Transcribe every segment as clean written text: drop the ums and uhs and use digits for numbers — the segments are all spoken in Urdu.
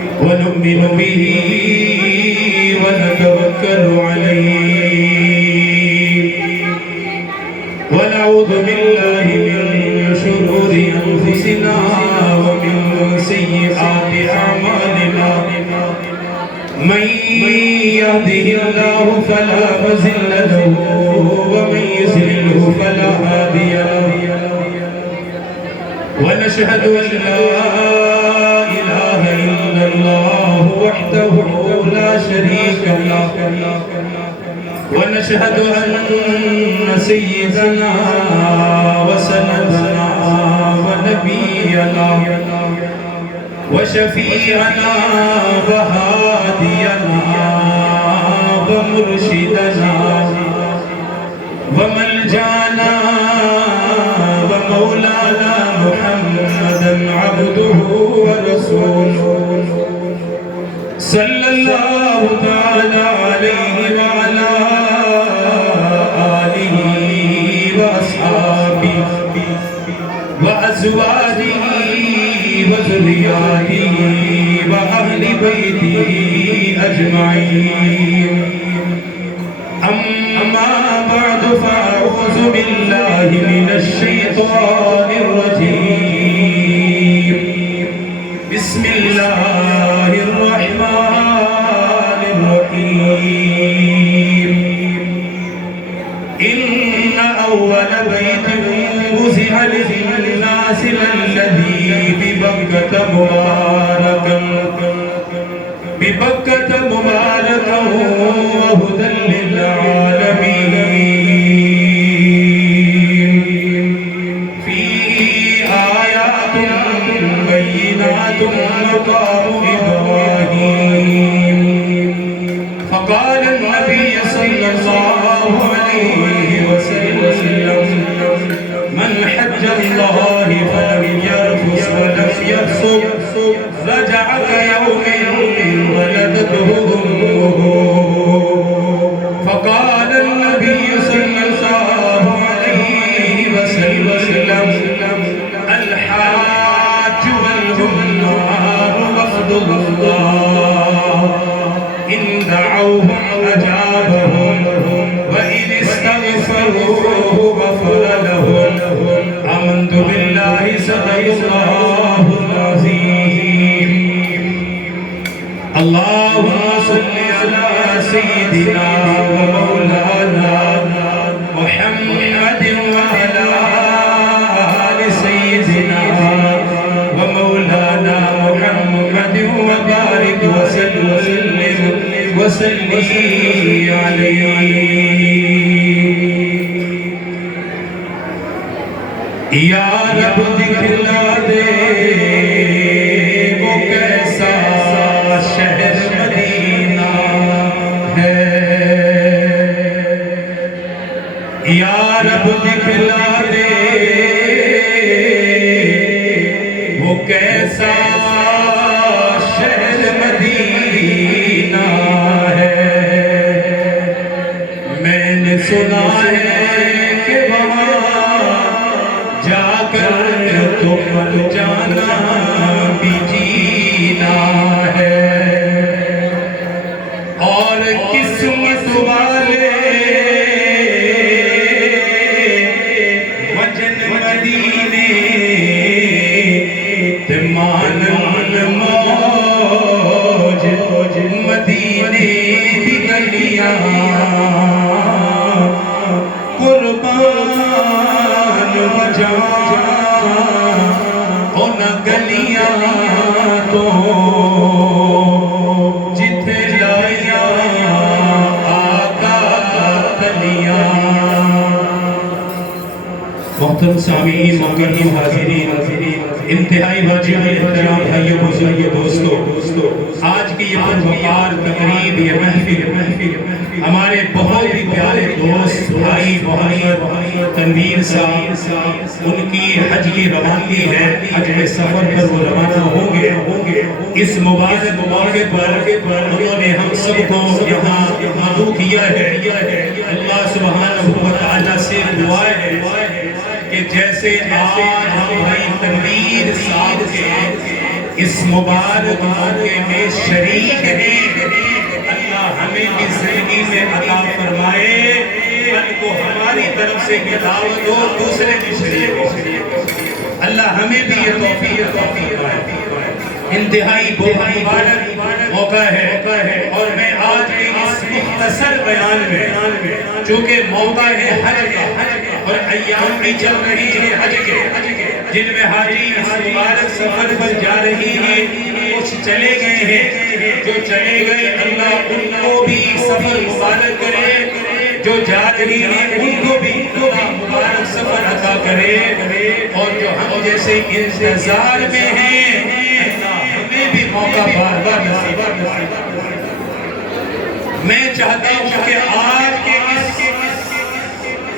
ونؤمن به ونتوكل عليه ونعوذ بالله من شرور أنفسنا ومن سيئات أعمالنا من يهده الله فلا مضل له ومن يضلل فلا هادي له ونشهد أن لا إله إلا الله وحده لا شريك له ونشهد أن سيدنا وسندنا ونبينا وشفيعنا وهادينا ومرشدنا وملجانا ومولانا محمدا عبده ورسوله صلى الله تعالى عليه وعلى آله وأصحابه وأزواجه وذرياته وأهل بيته أجمعين أما بعد فأعوذ بالله من الشيطان الرجيم بسم الله الرحمن الرحيم إن أول بيت وضع للناس الذي ببكة مباركا وهدى للعالمين فيه آيات بينات مقام إبراهيم فقال النبي صلى الله عليه وسلم من حج الله فلم يرفث ولم يفسق رجع كيوم ولدته أمه فقال النبي صلى الله عليه وسلم الحاج والعمار وفد الله إن دعوه أجابهم وإن استغفروه غفر لهم آمنت بالله صدق الله العظيم اللهم صل على سيدنا ومولانا محمد وعلى آل سيدنا ومولانا محمد وبارك وسلم عليه یا رب دکھلا دے وہ کیسا شہر مدینہ ہے یا رب دکھلا دے وہ کیسا شہر مدینہ ہے میں نے سنا ہے کہ وہاں جا کر تو مر جانا بھی جینا ہے اور قسمت والے وجن مدینے مانن موج مدینے دی گلیاں قربان وجان ان گلیاں تو جتھے لائیا آقا تلیاں محترم سامعین مکرم حاضرین انتہائی واجب احترام بھائیوں بزرگوں دوستو آج کی یہ پروقار تقریب یہ محفل ہمارے بہت ہی پیارے دوست بھائی محمد تنویر صاحب ان کی حج کی روانگی ہے حج میں سفر پر وہ روانہ ہوں گے اس مبارک موقع پر انہوں نے ہم سب کو یہاں مدعو کیا ہے اللہ سبحانہ و تعالیٰ سے دعا ہے کہ جیسے آج ہم بھائی تنویر صاحب کے اس مبارک موقع میں شریک ہیں۔ اللہ ہمیں بھی زندگی میں عطا فرمائے، ان کو ہماری طرف سے دعوت ہو، دوسرے بھی شریک ہو۔ اللہ ہمیں بھی یہ توفیق عطا فرمائے۔ انتہائی بہت مبارک موقع ہے اور میں آج کے اس مختصر بیان میں، چونکہ موقع ہے حج کا اور ایام بھی چل رہی ہے حج کے، جن میں حاجی اس مبارک سفر پر جا رہی ہیں، کچھ چلے گئے ہیں، جو چلے گئے اللہ ان کو بھی سفر مبارک کرے، جو جا رہی ہیں ان کو بھی اللہ مبارک سفر عطا کرے، اور جو ہم جیسے انتظار میں ہیں اللہ ہمیں بھی موقع بار بار نصیب فرمائے۔ میں چاہتا ہوں کہ آج کے اس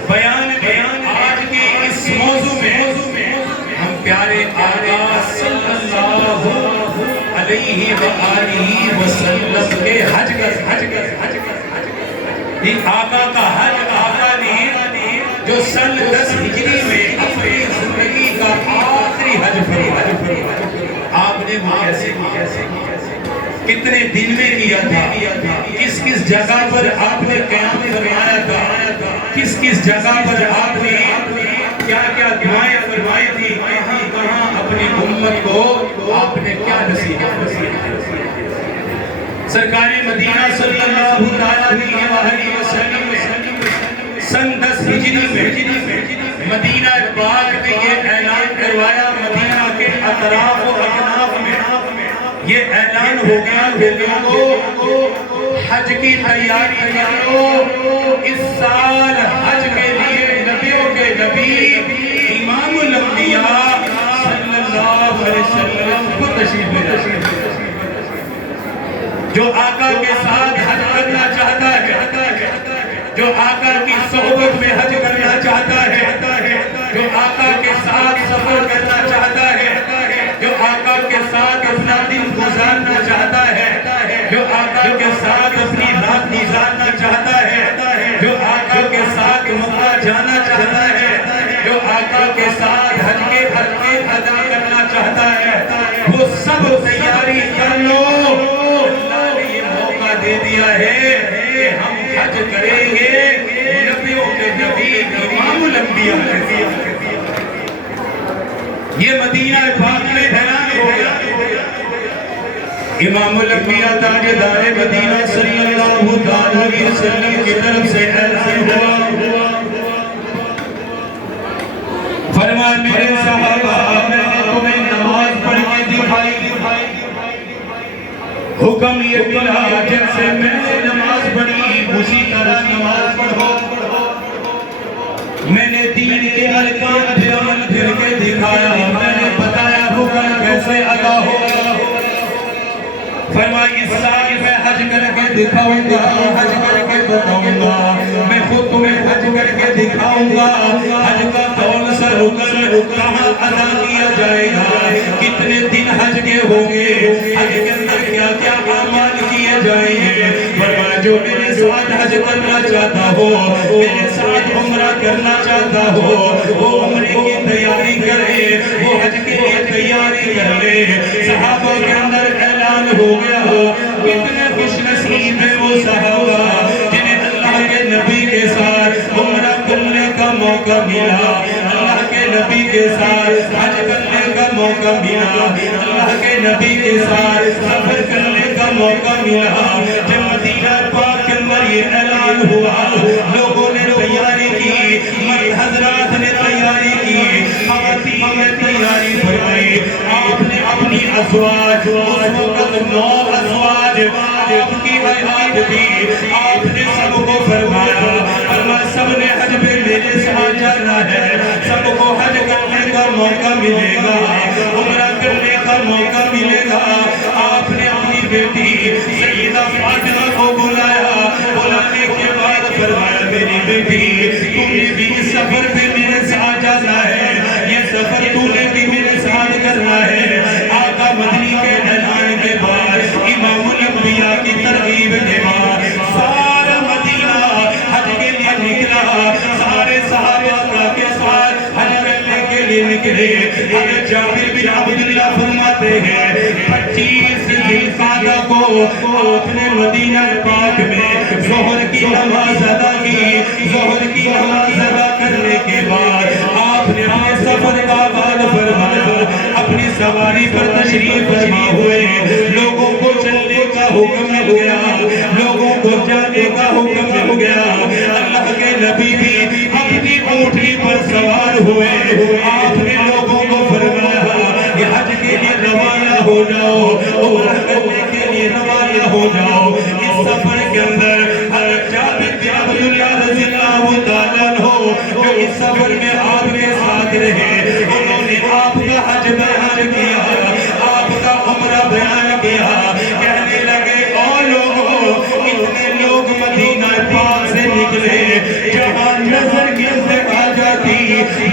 بیان میں، آج کے اس موضوع میں ہم پیارے آقا صلی اللہ علیہ وآلہ وسلم کے حج آقا کا حج، آقا نے جو سن 10 ہجری میں اپنی زندگی کا آخری حج فرمایا، آپ نے وہ کیسے کتنے دن میں کیا تھا، کس کس جگہ پر آپ نے قیام فرمایا تھا، کس کس جگہ پر آپ نے کیا کیا دعائیں فرمائی تھی، کہاں کہاں اپنی امت کو آپ نے کیا نصیحت فرمائی۔ سرکار مدینہ صلی اللہ علیہ وسلم سن 10 ہجری میں مدینہ پاک میں یہ اعلان کروایا، مدینہ کے اطراف و اکناف میں یہ اعلان ہو گیا کہ لوگوں حج کی تیاری کرو، اس سال حج کے لیے نبیوں کے نبی امام الانبیاء صلی اللہ علیہ وسلم کو تشریف لے رہے۔ جو آقا کے ساتھ حج کرنا چاہتا ہے، جو آقا کی صحبت میں حج کرنا چاہتا ہے، جو آقا کے ساتھ سفر کرنا چاہتا ہے، جو آقا کے ساتھ اپنا دن گزارنا چاہتا ہے، جو آقا کے ساتھ اپنی رات گزارنا چاہتا ہے، جو آقا کے ساتھ مکہ جانا چاہتا ہے، جو آقا کے ساتھ حج کے حقے ادا کرنا چاہتا ہے، وہ سب تیاری کر لو۔ اللہ نے یہ موقع دے دیا ہے کہ ہم حج کریں گے نبیوں کے نبی امام الانبیاء کے۔ یہ مدینہ پاک میں اعلان ہو گیا، امام الانبیاء تاجدار مدینہ صلی اللہ علیہ وسلم کی طرف سے اعلان ہوا، فرمایا میرے صحابہ میں نے تمہیں نماز پڑھ کے دکھائی، حکم یہ ملا جیسے میں نے نماز پڑھی اسی طرح نماز پڑھو۔ میں نے دین کے ارکان پہ عمل پھر کے دکھایا، میں نے بتایا حکم کیسے ادا ہوگا۔ فرمایا اس سال میں حج کر کے دکھاؤں گا، حج کر کے بتاؤں گا، میں خود تمہیں حج کر کے دکھاؤں گا، حج کا کون سا رکن کہاں ادا کیا جائے گا، کتنے دن حج کے ہوں گے، حج کے اندر کیا کیا اعمال کیے جائیں گے۔ فرمایا جو میرے ساتھ حج کرنا چاہتا ہو، میرے ساتھ عمرہ کرنا چاہتا ہو، وہ عمرے کی تیاری کرے، وہ حج کے لیے تیاری کر لے۔ صحابہ کے اندر اعلان ہو گیا، کتنے خوش نصیب ہیں وہ صحابہ جنہیں اللہ کے نبی کے ساتھ عمرہ کرنے کا موقع ملا، اللہ کے نبی کے ساتھ حج کرنے کا موقع ملا، اللہ کے نبی کے ساتھ سفر کرنے کا موقع ملا۔ جب مدینہ پاک کے اندر یہ اعلان ہوا، لوگوں نے تیاری کی، مرد حضرات نے تیاری کی، خواتین نے تیاری فرمائی، آپ نے اپنی ازواج، اس وقت 9 ازواج آپ کی حیات دی، آپ نے سب کو فرمایا، فرمایا سب نے حج پہ میرے ساتھ جانا ہے، سب کو حج کرنے کا موقع ملے گا، عمرہ کرنے کا موقع ملے گا۔ آپ نے اپنی بیٹی سیدہ فاطمہ کو بلایا، بلانے کے بعد فرمایا میری بیٹی تم نے بھی اس سفر پہ میرے ساتھ جانا ہے، یہ سفر تو نے بھی میرے ساتھ کرنا ہے۔ آقا مدنی کے اعلان کے بعد امام الانبیاء کی ترغیب کے بعد سارا مدینہ حج کے لیے نکلا، سارے صحابہ کے ساتھ حج کرنے کے لیے نکلے۔ حضرت جابر بن عبداللہ فرماتے ہیں 25 ذوالقعدہ کو آپ نے مدینہ پاک میں ظہر کی نماز ادا کی. ظہر کی نماز ادا کرنے کے بعد آپ نے اپنے سفر کا آغاز فرمایا. اپنی سواری پر تشریف فرما ہوئے. لوگوں کو چلنے کا حکم مل گیا, لوگوں کو جانے کا حکم مل گیا. اللہ کے نبی بھی اپنی اونٹنی پر سوار ہوئے. آپ نے لوگوں کو فرمایا کہ حج کے لیے روانہ ہو جاؤ, عمرہ کرنے کے لیے روانہ ہو جاؤ. اس سفر کے اندر حضرت جابر بن عبداللہ رضی اللہ تعالیٰ عنہ جو اس سفر میں آپ کے ساتھ رہے, انہوں نے آپ کا حج بیان کیا, آپ کا عمرہ بیان کیا. کہنے لگے او لوگوں, اتنے لوگ مدینہ پاک سے نکلے, جہاں نظر کی آ جاتی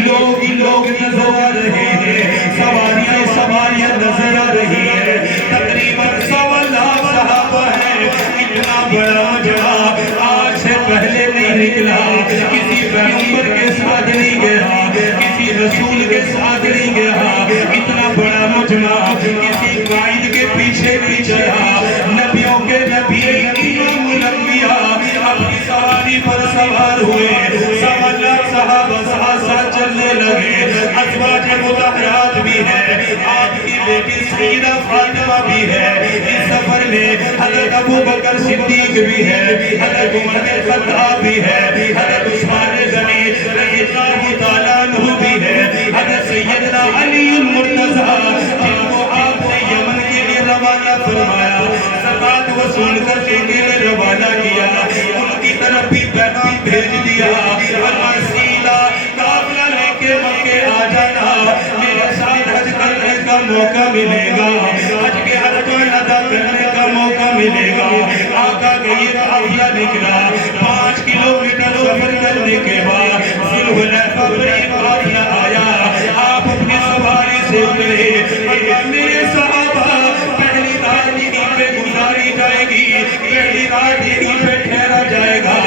لوگ ہی لوگ نظر آ رہے ہیں, سواریاں نظر آ رہی ہے. تقریباً 1.25 لاکھ صحابہ ہیں. اتنا بڑا مجمع آج سے پہلے نہیں نکلا, کسی پیغمبر کے ساتھ نہیں گیا, کسی رسول کے ساتھ نہیں گیا. اتنا بڑا مجمع کسی قائد کے پیچھے نہیں چلا. نبیوں کے نبی امام الانبیاء اپنی سواری پر سوار ہوئے. 1.25 لاکھ صحابہ ساتھ چلنے لگے. ازواج مطہرات بھی ہے, آپ کی بیٹی سیدہ فاطمہ بھی ہے. اس سفر میں حضرت ابو بکر صدیق بھی ہے, حضرت عمر بن خطاب بھی ہے, حضرت عثمان غنی رضی اللہ تعالیٰ عنہ بھی ہے, حضرت سیدنا علی المرتضیٰ جن کو آپ نے یمن کے لیے روانہ فرمایا, زکوٰۃ وصول کرنے کے لیے روانہ کیا, ان کی طرف بھی پیغام بھیج دیا. سیدھا قافلہ لے کے مکے آ جانا, میرے ساتھ حج کرنے کا موقع ملے گا, حج کے ارکان ادا کرنے کا موقع ملے گا. آقا کا یہ قافلہ نکلا. 5 کلومیٹر سفر کرنے کے بعد ذوالحلیفہ پر ایک قافلہ آیا. آپ اپنی سواری سے اترے. میرے صحابہ, پہلی رات یہیں پہ گزاری جائے گی, پہلی رات یہیں پہ ٹھہرا جائے گا.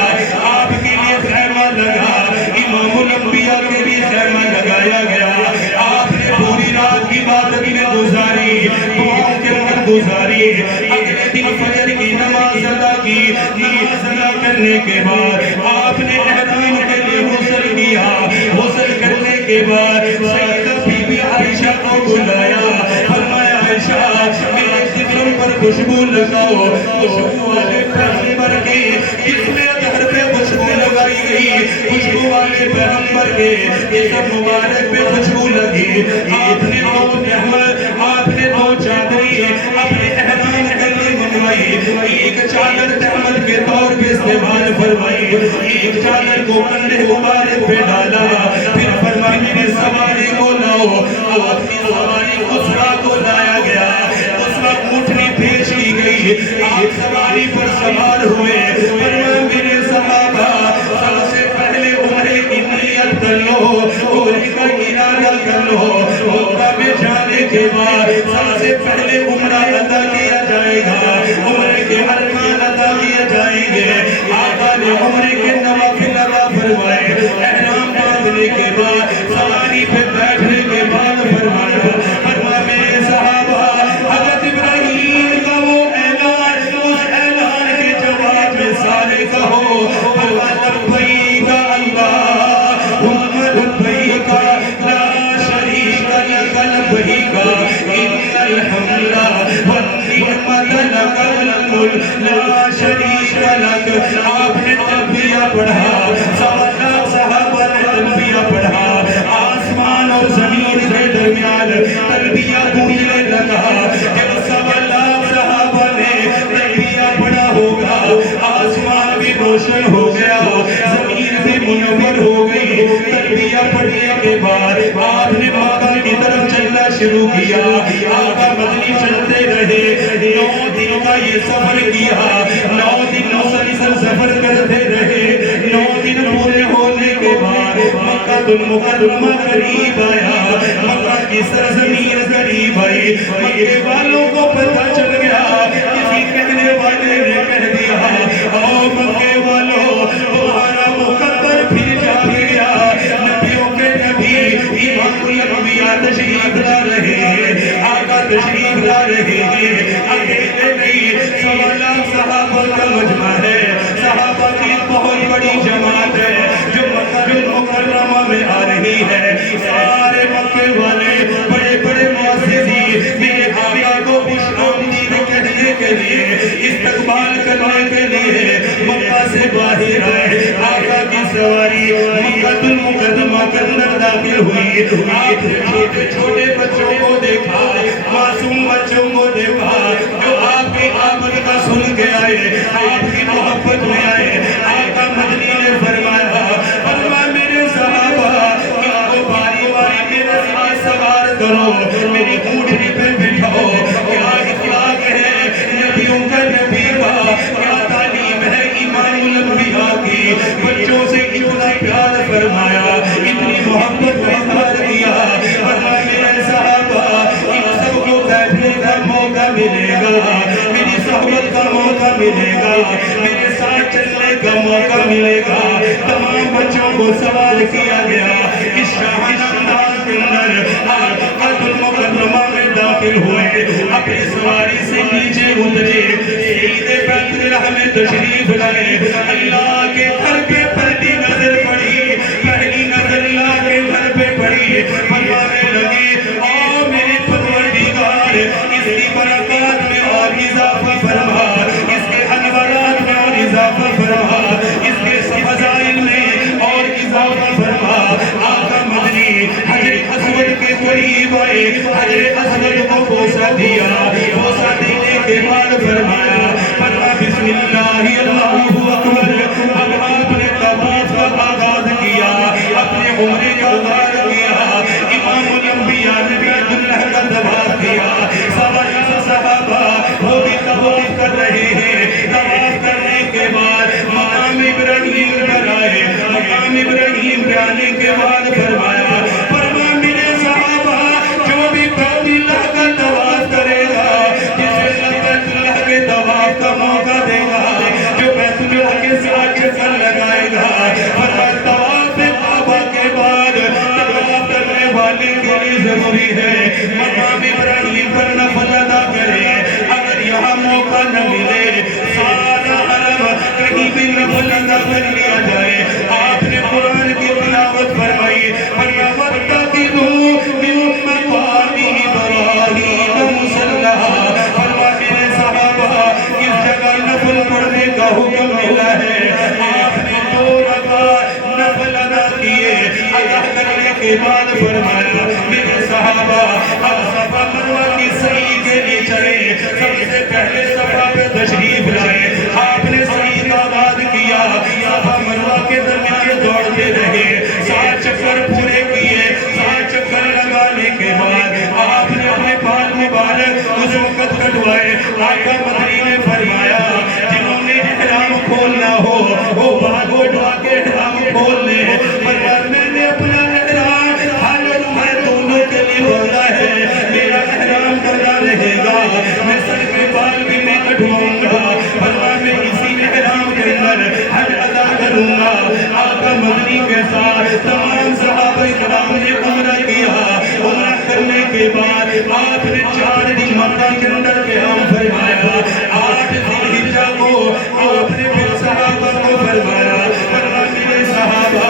آپ کے لیے خیمہ لگا, امام الانبیاء کے لیے خیمہ لگایا گیا. آپ نے پوری رات عبادت میں گزاری, دعاؤں کے اندر گزاری. اگلے دن فجر کی نماز ادا کی. نماز ادا کرنے کے بعد آپ نے احرام کے لیے غسل کیا. غسل کرنے کے بعد سیدہ بی بی عائشہ کو بلایا. فرمایا عائشہ, میرے جسم پر خوشبو لگاؤ. خوشبو والے پیغمبر کی, جس میں گھر پہ خوشبو لگائی گئی, خوشبو والے پیغمبر کے جسم مبارک پہ خوشبو لگی. آپ نے 2 نعمت, آپ نے 2 چادری اپنے احرام کے لیے منوائی. ایک چادر تحمل کے طور پہ استعمال فرمائی, ایک چادر کو کندھے مبارک پہ ڈالا. پھر فرمائی میرے سواری کو لاؤ. آپ کی سواری اسرا کو لایا گیا. اسرا اونٹنی پیش کی گئی. آپ سواری پر سوار ہوئے. فرمایا میرے صحابہ, سب سے پہلے عمرے کی نیت کر لو, عمرے کا ارادہ کر لو. مکہ میں جانے کے بعد سب سے پہلے عمرہ ادا کیا جائے گا, عمرے کے ارکان ادا کیے جائیں گے. آقا نے عمرے کے نوافل ادا فرمائے. احرام باندھنے کے بعد, سواری پہ بیٹھنے کے بعد فرمایا میرے صحابہ, حضرت ابراہیم کا وہ اعلان, اس اعلان کے جواب میں سارے کہو لبیک اللہم لبیک لا شریک لک لبیک ان الحمد والنعمت لک الملک لا شریک لک. آپ نے تلبیہ پڑھا, 1.25 لاکھ صحابہ نے تلبیہ پڑھا. آسمان اور زمین کے درمیان تلبیہ گونجنے لگا. جب 1.25 لاکھ صحابہ نے تلبیہ پڑھا ہوگا, آسمان بھی روشن ہو گیا, زمین بھی منور ہو گئی. تلبیہ پڑھنے کے بعد آپ نے مکہ کی طرف چلنا شروع کیا. آقا مدنی چلتے رہے. 9 دن کا یہ سفر کیا. 9 دن مسلسل سفر کرتے رہے. 9 دن پورے ہونے کے بعد مکہ المکرمہ قریب آیا. مکہ کی سرزمین قریب آئی. مکے والوں کو پتہ چل گیا. کسی کہنے والے نے کہہ دیا, او مکے والوں, تمہارا مقدر پھر جا گیا. نبیوں کے نبی امام الانبیاء تشریف لا رہے ہیں. آقا تشریف صحابہ کا مجمع ہے، صحابہ کی بہت بڑی جماعت ہے جو مکہ المکرمہ میں آ رہی ہے۔ سارے مکے والے بڑے بڑے معززین میرے آقا کو خوشامدید کہنے کے لیے، استقبال کرنے کے لیے مکہ سے باہر آئے۔ آقا کی سواری مکہ المکرمہ کے اندر داخل ہوئی۔ آپ نے چھوٹے چھوٹے بچوں کو دیکھا، معصوم بچوں کو دیکھا جو آپ کی آمد کا سن کے آئے، آپ کی محبت میں آئے۔ آقا مدنی نے فرمایا میرے صحابہ ان کو باری باری میرے ساتھ سوار کرو، میری اونٹنی پہ بٹھاؤ۔ کیا اخلاق ہے نبیوں کا، نبی کا کیا تعلیم ہے امام الانبیاء کی۔ بچوں سے اتنا پیار فرمایا، اتنی محبت کا اظہار کیا۔ فرمایا میرے صحابہ ان سب کو بیٹھنے کا موقع ملے گا، میری صحبت کا موقع ملے گا، میرے ساتھ چلنے کا موقع ملے گا۔ تمام بچوں کو سوال کیا گیا۔ اس شاہانہ انداز کے اندر مکہ المکرمہ میں داخل ہوئے، اپنی سواری سے نیچے اترے، عید بیت الرحم میں تشریف لائے۔ اللہ کے گھر پہ پہلی نظر پڑی، پہلی نظر اللہ کے گھر پہ پڑی۔ فرمانے لگے آؤ میرے پروردگار، اس کی برکات میں اور اضافہ فرما، اس کے انوارات میں اور اضافہ فرما، اس کے فضائل میں اور اضافہ فرما۔ آقا مدنی حجر اسود کے قریب آئے، حجر اسود کو بوسہ دیا، بوسہ دینے کے بعد فرمایا بسم اللہ اللہ اکبر۔ اب آپ نے طواف کا آغاز کیا، اپنے عمرے کا آغاز کیا، امام الانبیاء نے بیت اللہ کا طواف کیا۔ صحابہ وہ بھی طواف کر رہے ہیں۔ طواف کرنے کے بعد مقام ابراہیم پر آئے، مقام ابراہیم پہ آنے کے بعد فرمایا میرے صحابہ جو بھی بیت اللہ کا طواف کرے گا، جسے اللہ بیت اللہ کے طواف کا موقع دے گا، جو بیت اللہ کے ساتھ چکر لگائے گا، طواف کعبہ کے بعد طواف کرنے والے کے لیے ضروری ہے مقام ابراہیم پر نفل ادا کرے۔ اگر یہاں موقع نہ ملے، سارا حرم کہیں بھی نفل ادا کر لیا جائے۔ آپ نے قرآن کی تلاوت فرمائی، وَاتَّخِذُوا مِن مَّقَامِ إِبْرَاهِيمَ مُصَلًّى۔ میرے صحابہ اس جگہ نفل پڑھنے کا حکم ملا ہے۔ آپ نے 2 رکعت نفل ادا کیے، ادا کرنے کے بعد فرمایا میرے صحابہ اب صفا مروہ کی سعی کے لیے چلے۔ سب سے پہلے صفا پہ تشریف لائے، آپ نے سعی کا آغاز کیا، صفا مروہ کے درمیان دوڑتے رہے، 7 چکر پورے کیے۔ 7 چکر لگانے کے بعد آپ نے اپنے بال مبارک اس وقت کٹوائے۔ آقا مدنی نے فرمایا جنہوں نے احرام کھولنا ہو وہ بال اٹھا کے احرام کھول لے۔ فرمایا میں نے اپنا احرام حالت میں دونوں کے لیے بولا ہے، میرا احرام بنا رہے گا، میں سر کے بال بھی نہیں کٹواؤں گا۔ فرمایا میں اسی احرام کے اندر حج ادا کروں گا۔ آقا مدنی کے ساتھ تمام صحابہ کرام نے عمرہ کیا۔ عمرہ کرنے کے بعد آپ نے 4 دن مکہ کے اندر قیام فرمایا۔ 8 ذی الحجہ کو آپ نے پھر صحابہ کو فرمایا میرے صحابہ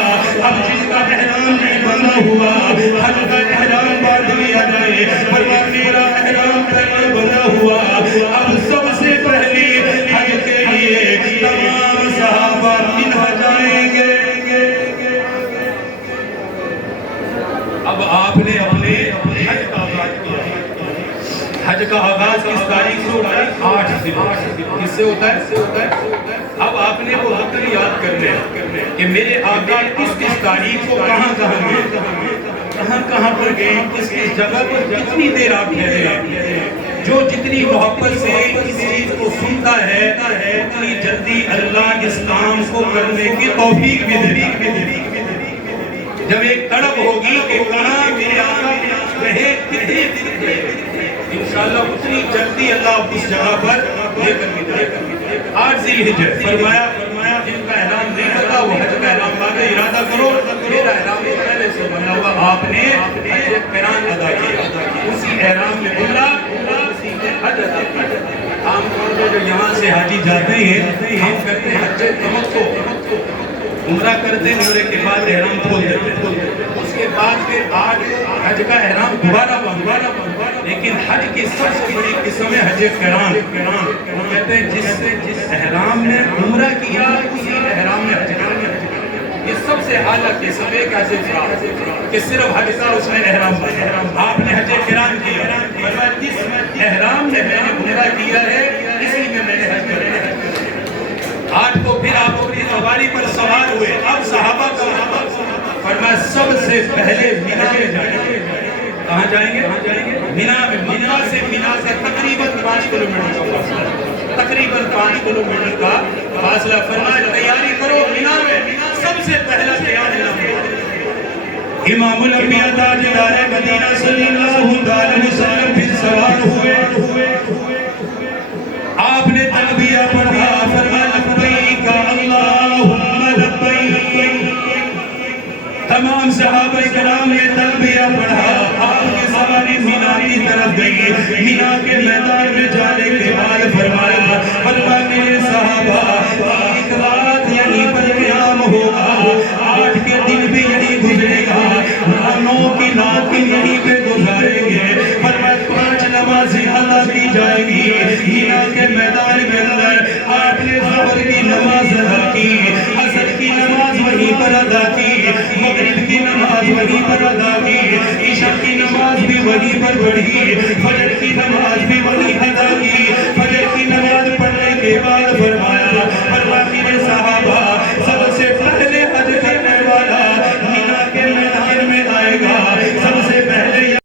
اب جس کا احرام نہیں بنا ہوا حج کا احرام باندھ لیا جائے۔ فرمایا میرا احرام پہلے بنا ہوا، اب سب سے پہلی حج کے لیے تمام صحابہ منہ جائیں گے۔ اب آپ نے اپنے حج کا آغاز کیا۔ حج کا آغاز کس تاریخ سے ہوتا ہے؟ 8 ذی الحجہ۔ کس سے ہوتا ہے؟ اب آپ نے وہ وقت یاد کرنے کہ میرے آقا کس تاریخ کو کہاں گئے، کہاں پر گئے، کس جگہ پر کتنی دیر آپ ٹھہرے۔ جو جتنی محبت سے اس چیز کو سنتا ہے اتنی جلدی اللہ اس کام کو کرنے کی توفیق بھی دے۔ جب ایک تڑپ ہوگی کہ کہاں میرے آقا رہے، کتنے دن رہے، انشاءاللہ اتنی جلدی اللہ اس جگہ پر لے کر بھی جائے گا۔ 8 ذی الحجہ فرمایا جن کا احرام نہیں ہوتا وہ حج کا احرام باندھے، ارادہ کرو میرا احرام تو پہلے سے بنا ہوا۔ آپ نے حج قران ادا کیا، اسی احرام میں عمرہ، اسی میں حج ادا کیا۔ عام طور پر جو یہاں سے حاجی جاتے ہیں ہم کرتے ہیں حج تمتع، عمرہ کرتے ہیں، عمرے کے بعد احرام کھول دیتے ہیں، اس کے بعد پھر آج حج کا احرام دوبارہ باندھتے، لیکن حج کی سب سے بڑی قسم ہے حج قران۔ وہ کہتے ہیں جس احرام نے عمرہ کیا اسی احرام نے حج کیا، یہ سب سے اعلیٰ قسم ہے کہ صرف حج کا اس نے احرام باندھا۔ آپ نے حج قران کیا، فرمایا جس احرام نے میں نے عمرہ کیا ہے اسی میں میں نے حج کیا۔ آج تو پھر آپ اپنی سواری پر سوار ہوئے، اب صحابہ کا فرمایا سب سے پہلے مینا میں جائیں گے۔ کہاں جائیں گے؟ مینا میں۔ مکہ سے مینا سے تقریباً 5 کلومیٹر کا فاصلہ، تقریباً 5 کلومیٹر کا فاصلہ۔ فرمایا تیاری کرو مینا میں، سب سے پہلا تیار ہے امام الانبیاء تاجدار مدینہ صلی اللہ علیہ وسلم پھر سوار ہوئے، آپ نے تلبیہ پڑھا، فرمایا لبیک اللہم لبیک، تمام صحابہ کرام نے تلبیہ پڑھا، آپ کی سواری مینا کی طرف گئی۔ مینا کے میدان میں جانے کے بعد فرمایا میرے صحابہ ایک رات یہیں پر قیام ہوگا، آج کے دن بھی یہیں گزرے گا، 9 کی رات بھی یہیں پہ گزاریں گے۔ فرمایا 5 نمازیں ادا کی جائیں گی مینا کے میدان میں اندر۔ آپ نے ظہر کی نماز ادا کی، عصر کی نماز وہیں پر ادا کی، مغرب کی نماز وہیں پر ادا کی، عشاء کی نماز بھی وہیں پر پڑھی، فجر کی نماز بھی وہیں